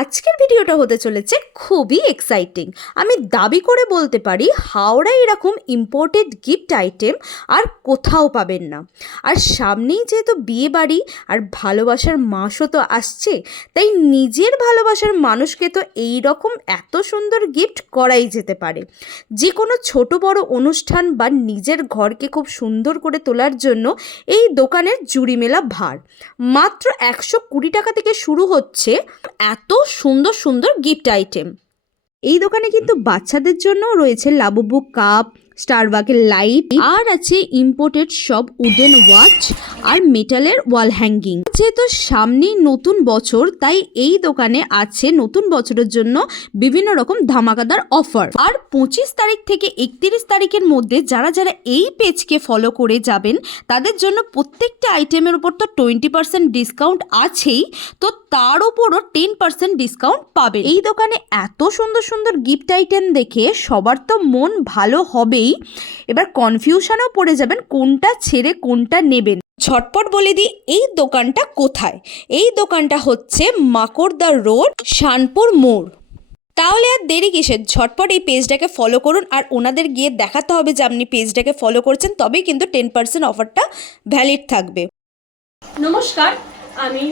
আজকের ভিডিওটা হতে চলেছে খুবই এক্সাইটিং। আমি দাবি করে বলতে পারি হাওড়ায় এরকম ইম্পোর্টেড গিফট আইটেম আর কোথাও পাবেন না। আর সামনেই যেহেতু বিয়ে বাড়ি আর ভালোবাসার মাসও তো আসছে, তাই নিজের ভালোবাসার মানুষকে তো এই রকম এত সুন্দর গিফট করাই যেতে পারে। যে কোনো ছোট বড় অনুষ্ঠান বা নিজের ঘরকে খুব সুন্দর করে তোলার জন্য এই দোকানের জুড়ি মেলা ভার। মাত্র 120 টাকা থেকে শুরু হচ্ছে এত সুন্দর সুন্দর গিফট আইটেম। এই দোকানে কিন্তু বাচ্চাদের জন্যও রয়েছে লাবুবু কাপ, স্টারবাকের লাইট, আর আছে ইম্পোর্টেড সব উডেন ওয়াচ আর মেটালের ওয়াল হ্যাঙ্গিং। যেহেতু সামনেই নতুন বছর, তাই এই দোকানে আছে নতুন বছরের জন্য বিভিন্ন রকম ধামাকাদার অফার। আর 25 তারিখ থেকে 31 তারিখের মধ্যে যারা যারা এই পেজকে ফলো করে যাবেন, তাদের জন্য প্রত্যেকটা আইটেমের উপর তো 20% ডিসকাউন্ট আছেই, তো তার উপরও 10% ডিসকাউন্ট পাবে। এই দোকানে এত সুন্দর সুন্দর গিফট আইটেম দেখে সবার তো মন ভালো হবেই, এবার কনফিউশনও পড়ে যাবেন কোনটা ছেড়ে কোনটা নেবেন। ঝটপট বলে দিই এই দোকানটা কোথায়। এই দোকানটা হচ্ছে মাকড়দা রোড, শানপুর মোড়। তাহলে আর দেরি কিসের, ঝটপট এই পেজটাকে ফলো করুন। আর ওনাদের গিয়ে দেখাতে হবে যে আপনি পেজটাকে ফলো করছেন, তবেই কিন্তু 10% অফারটা ভ্যালিড থাকবে। নমস্কার, আমি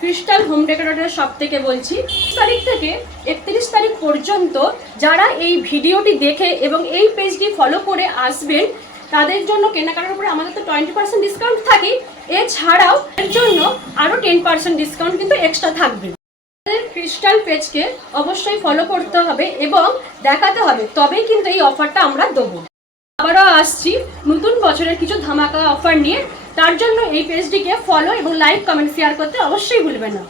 ক্রিস্টাল হোম ডেকোরেটর শপ থেকে বলছি। 30 তারিখ থেকে 31 তারিখ পর্যন্ত যারা এই ভিডিওটি দেখে এবং এই পেজটি ফলো করে আসবেন, তাদের জন্য কেনাকাটার উপরে আমাদের তো 20% ডিসকাউন্ট থাকে। এছাড়াও এর জন্য আরও 10% ডিসকাউন্ট কিন্তু এক্সট্রা থাকবে। ক্রিস্টাল পেজকে অবশ্যই ফলো করতে হবে এবং দেখাতে হবে, তবেই কিন্তু এই অফারটা আমরা দেবো। আবারও আসছি নতুন বছরের কিছু ধামাকা অফার নিয়ে। তার জন্য এই পেজটিকে ফলো এবং লাইক, কমেন্ট, শেয়ার করতে অবশ্যই ভুলবেন না।